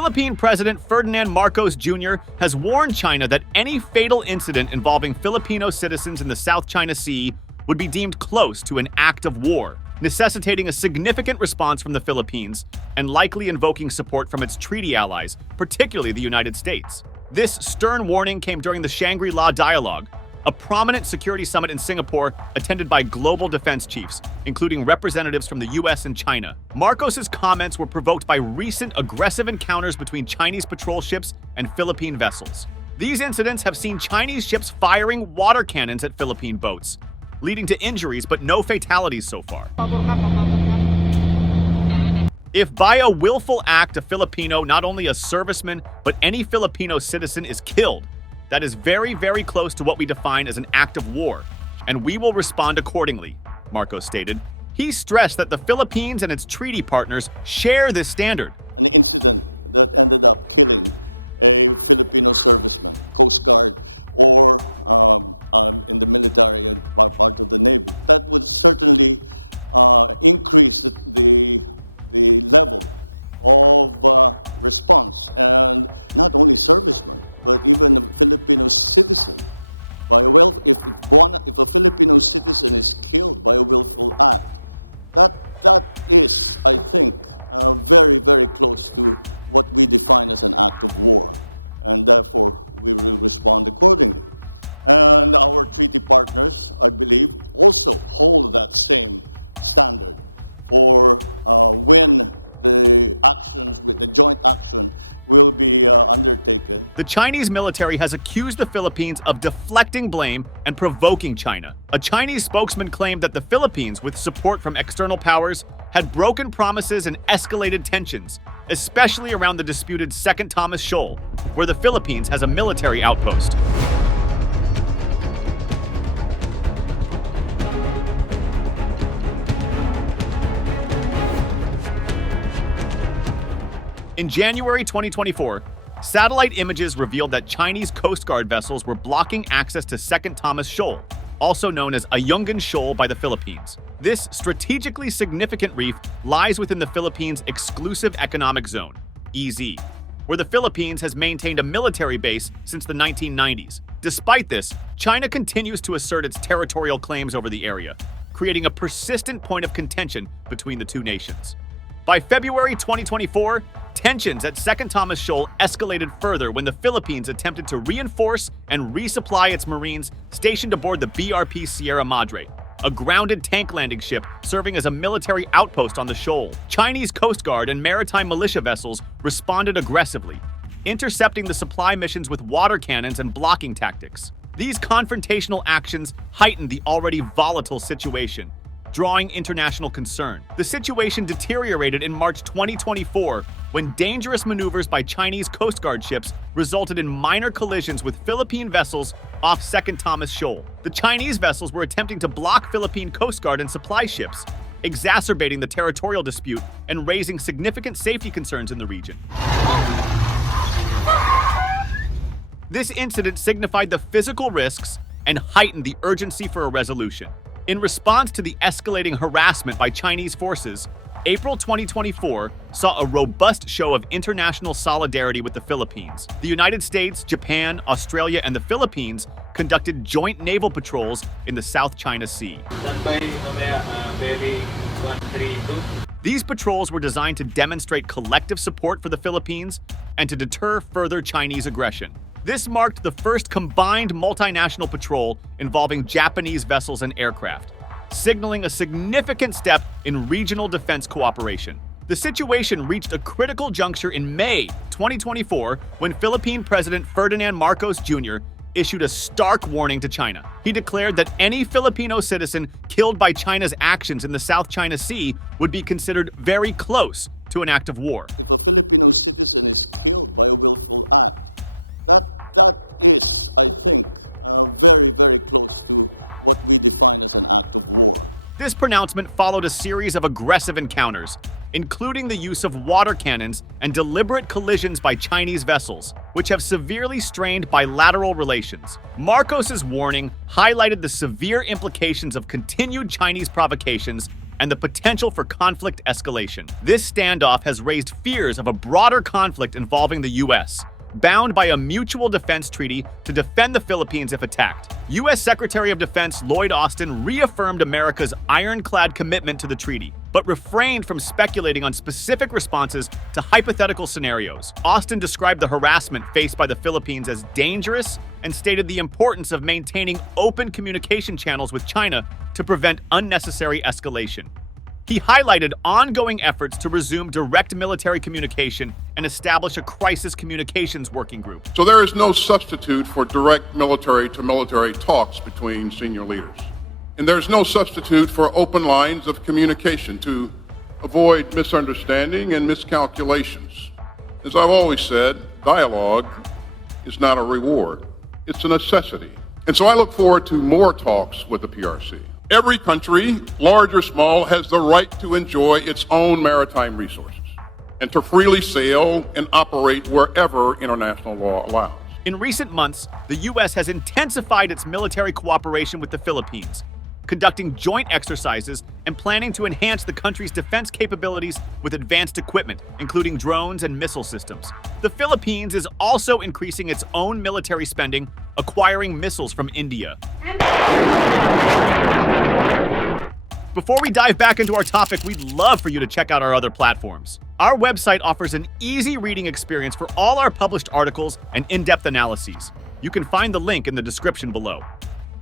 Philippine President Ferdinand Marcos Jr. has warned China that any fatal incident involving Filipino citizens in the South China Sea would be deemed close to an act of war, necessitating a significant response from the Philippines and likely invoking support from its treaty allies, particularly the United States. This stern warning came during the Shangri-La Dialogue, a prominent security summit in Singapore attended by global defense chiefs, including representatives from the US and China. Marcos's comments were provoked by recent aggressive encounters between Chinese patrol ships and Philippine vessels. These incidents have seen Chinese ships firing water cannons at Philippine boats, leading to injuries but no fatalities so far. If by a willful act a Filipino, not only a serviceman, but any Filipino citizen is killed, that is very, very close to what we define as an act of war, and we will respond accordingly, Marcos stated. He stressed that the Philippines and its treaty partners share this standard. The Chinese military has accused the Philippines of deflecting blame and provoking China. A Chinese spokesman claimed that the Philippines, with support from external powers, had broken promises and escalated tensions, especially around the disputed Second Thomas Shoal, where the Philippines has a military outpost. In January 2024, satellite images revealed that Chinese Coast Guard vessels were blocking access to Second Thomas Shoal, also known as Ayungin Shoal by the Philippines. This strategically significant reef lies within the Philippines' exclusive economic zone, EZ, where the Philippines has maintained a military base since the 1990s. Despite this, China continues to assert its territorial claims over the area, creating a persistent point of contention between the two nations. By February 2024, tensions at Second Thomas Shoal escalated further when the Philippines attempted to reinforce and resupply its Marines stationed aboard the BRP Sierra Madre, a grounded tank landing ship serving as a military outpost on the shoal. Chinese Coast Guard and maritime militia vessels responded aggressively, intercepting the supply missions with water cannons and blocking tactics. These confrontational actions heightened the already volatile situation, drawing international concern. The situation deteriorated in March 2024 when dangerous maneuvers by Chinese Coast Guard ships resulted in minor collisions with Philippine vessels off Second Thomas Shoal. The Chinese vessels were attempting to block Philippine Coast Guard and supply ships, exacerbating the territorial dispute and raising significant safety concerns in the region. This incident signified the physical risks and heightened the urgency for a resolution. In response to the escalating harassment by Chinese forces, April 2024 saw a robust show of international solidarity with the Philippines. The United States, Japan, Australia, and the Philippines conducted joint naval patrols in the South China Sea. These patrols were designed to demonstrate collective support for the Philippines and to deter further Chinese aggression. This marked the first combined multinational patrol involving Japanese vessels and aircraft, signaling a significant step in regional defense cooperation. The situation reached a critical juncture in May 2024 when Philippine President Ferdinand Marcos Jr. issued a stark warning to China. He declared that any Filipino citizen killed by China's actions in the South China Sea would be considered very close to an act of war. This pronouncement followed a series of aggressive encounters, including the use of water cannons and deliberate collisions by Chinese vessels, which have severely strained bilateral relations. Marcos's warning highlighted the severe implications of continued Chinese provocations and the potential for conflict escalation. This standoff has raised fears of a broader conflict involving the U.S., bound by a mutual defense treaty to defend the Philippines if attacked. U.S. Secretary of Defense Lloyd Austin reaffirmed America's ironclad commitment to the treaty, but refrained from speculating on specific responses to hypothetical scenarios. Austin described the harassment faced by the Philippines as dangerous and stated the importance of maintaining open communication channels with China to prevent unnecessary escalation. He highlighted ongoing efforts to resume direct military communication and establish a crisis communications working group. So there is no substitute for direct military-to-military talks between senior leaders. And there's no substitute for open lines of communication to avoid misunderstanding and miscalculations. As I've always said, dialogue is not a reward. It's a necessity. And so I look forward to more talks with the PRC. Every country, large or small, has the right to enjoy its own maritime resources and to freely sail and operate wherever international law allows. In recent months, the U.S. has intensified its military cooperation with the Philippines, conducting joint exercises and planning to enhance the country's defense capabilities with advanced equipment, including drones and missile systems. The Philippines is also increasing its own military spending, acquiring missiles from India. Before we dive back into our topic, we'd love for you to check out our other platforms. Our website offers an easy reading experience for all our published articles and in-depth analyses. You can find the link in the description below.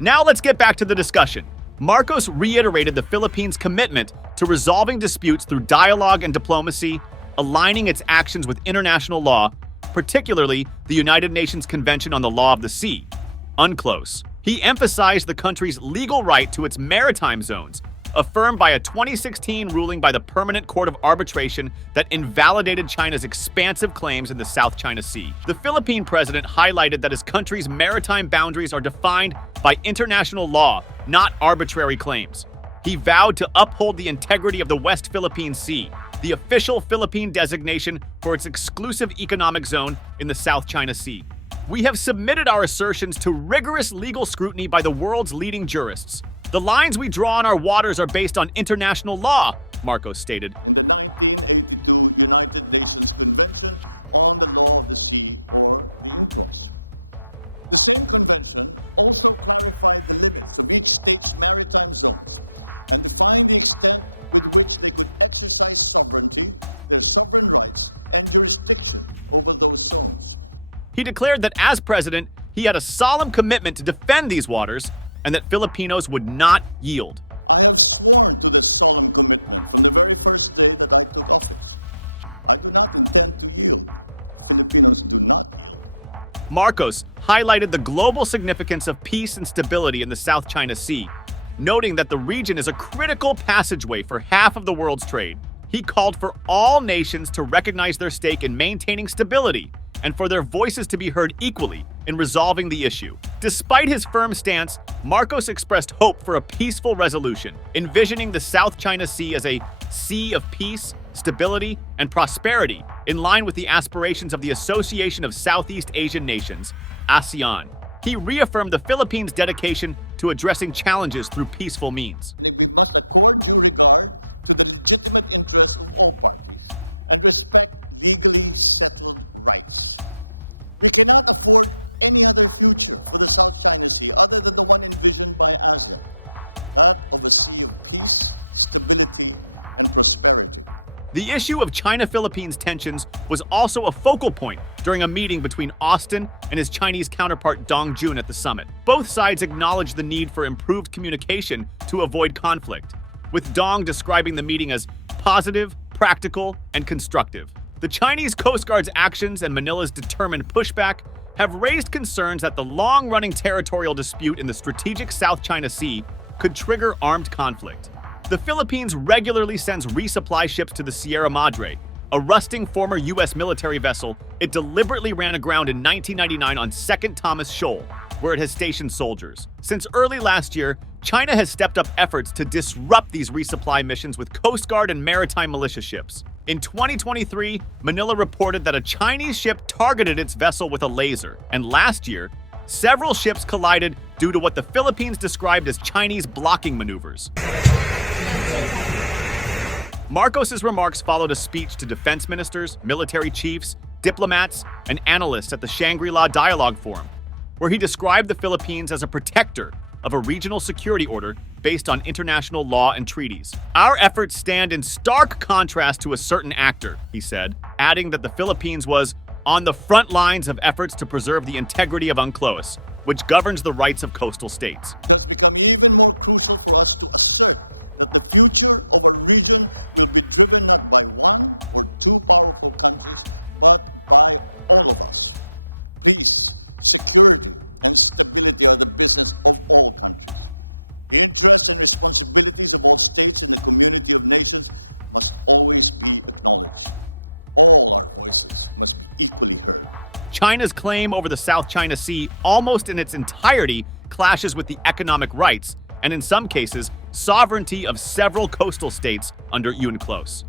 Now let's get back to the discussion. Marcos reiterated the Philippines' commitment to resolving disputes through dialogue and diplomacy, aligning its actions with international law, particularly the United Nations Convention on the Law of the Sea. Unclose. He emphasized the country's legal right to its maritime zones, affirmed by a 2016 ruling by the Permanent Court of Arbitration that invalidated China's expansive claims in the South China Sea. The Philippine president highlighted that his country's maritime boundaries are defined by international law, not arbitrary claims. He vowed to uphold the integrity of the West Philippine Sea, the official Philippine designation for its exclusive economic zone in the South China Sea. We have submitted our assertions to rigorous legal scrutiny by the world's leading jurists. The lines we draw on our waters are based on international law, Marcos stated. He declared that as president, he had a solemn commitment to defend these waters and that Filipinos would not yield. Marcos highlighted the global significance of peace and stability in the South China Sea, noting that the region is a critical passageway for half of the world's trade. He called for all nations to recognize their stake in maintaining stability and for their voices to be heard equally in resolving the issue. Despite his firm stance, Marcos expressed hope for a peaceful resolution, envisioning the South China Sea as a sea of peace, stability, and prosperity, in line with the aspirations of the Association of Southeast Asian Nations, ASEAN. He reaffirmed the Philippines' dedication to addressing challenges through peaceful means. The issue of China-Philippines tensions was also a focal point during a meeting between Austin and his Chinese counterpart Dong Jun at the summit. Both sides acknowledged the need for improved communication to avoid conflict, with Dong describing the meeting as positive, practical, and constructive. The Chinese Coast Guard's actions and Manila's determined pushback have raised concerns that the long-running territorial dispute in the strategic South China Sea could trigger armed conflict. The Philippines regularly sends resupply ships to the Sierra Madre, a rusting former U.S. military vessel it deliberately ran aground in 1999 on 2nd Thomas Shoal, where it has stationed soldiers. Since early last year, China has stepped up efforts to disrupt these resupply missions with Coast Guard and maritime militia ships. In 2023, Manila reported that a Chinese ship targeted its vessel with a laser, and last year, several ships collided due to what the Philippines described as Chinese blocking maneuvers. Marcos's remarks followed a speech to defense ministers, military chiefs, diplomats, and analysts at the Shangri-La Dialogue Forum, where he described the Philippines as a protector of a regional security order based on international law and treaties. Our efforts stand in stark contrast to a certain actor, he said, adding that the Philippines was on the front lines of efforts to preserve the integrity of UNCLOS, which governs the rights of coastal states. China's claim over the South China Sea almost in its entirety clashes with the economic rights, and in some cases, sovereignty of several coastal states under UNCLOS.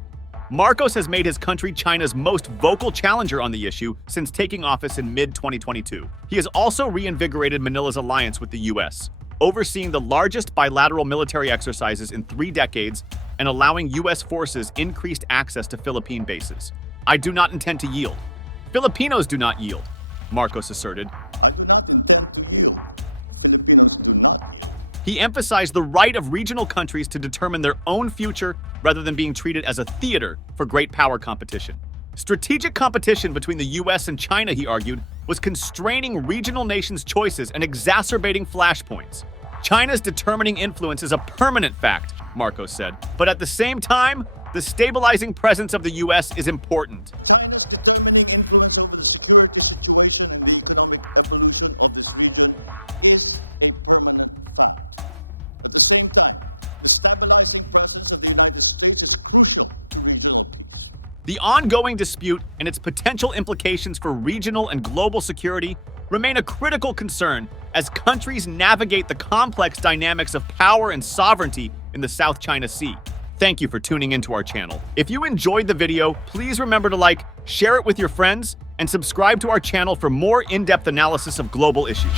Marcos has made his country China's most vocal challenger on the issue since taking office in mid-2022. He has also reinvigorated Manila's alliance with the U.S., overseeing the largest bilateral military exercises in 3 decades and allowing U.S. forces increased access to Philippine bases. I do not intend to yield. Filipinos do not yield, Marcos asserted. He emphasized the right of regional countries to determine their own future rather than being treated as a theater for great power competition. Strategic competition between the US and China, he argued, was constraining regional nations' choices and exacerbating flashpoints. China's determining influence is a permanent fact, Marcos said, but at the same time, the stabilizing presence of the US is important. The ongoing dispute and its potential implications for regional and global security remain a critical concern as countries navigate the complex dynamics of power and sovereignty in the South China Sea. Thank you for tuning into our channel. If you enjoyed the video, please remember to like, share it with your friends, and subscribe to our channel for more in-depth analysis of global issues.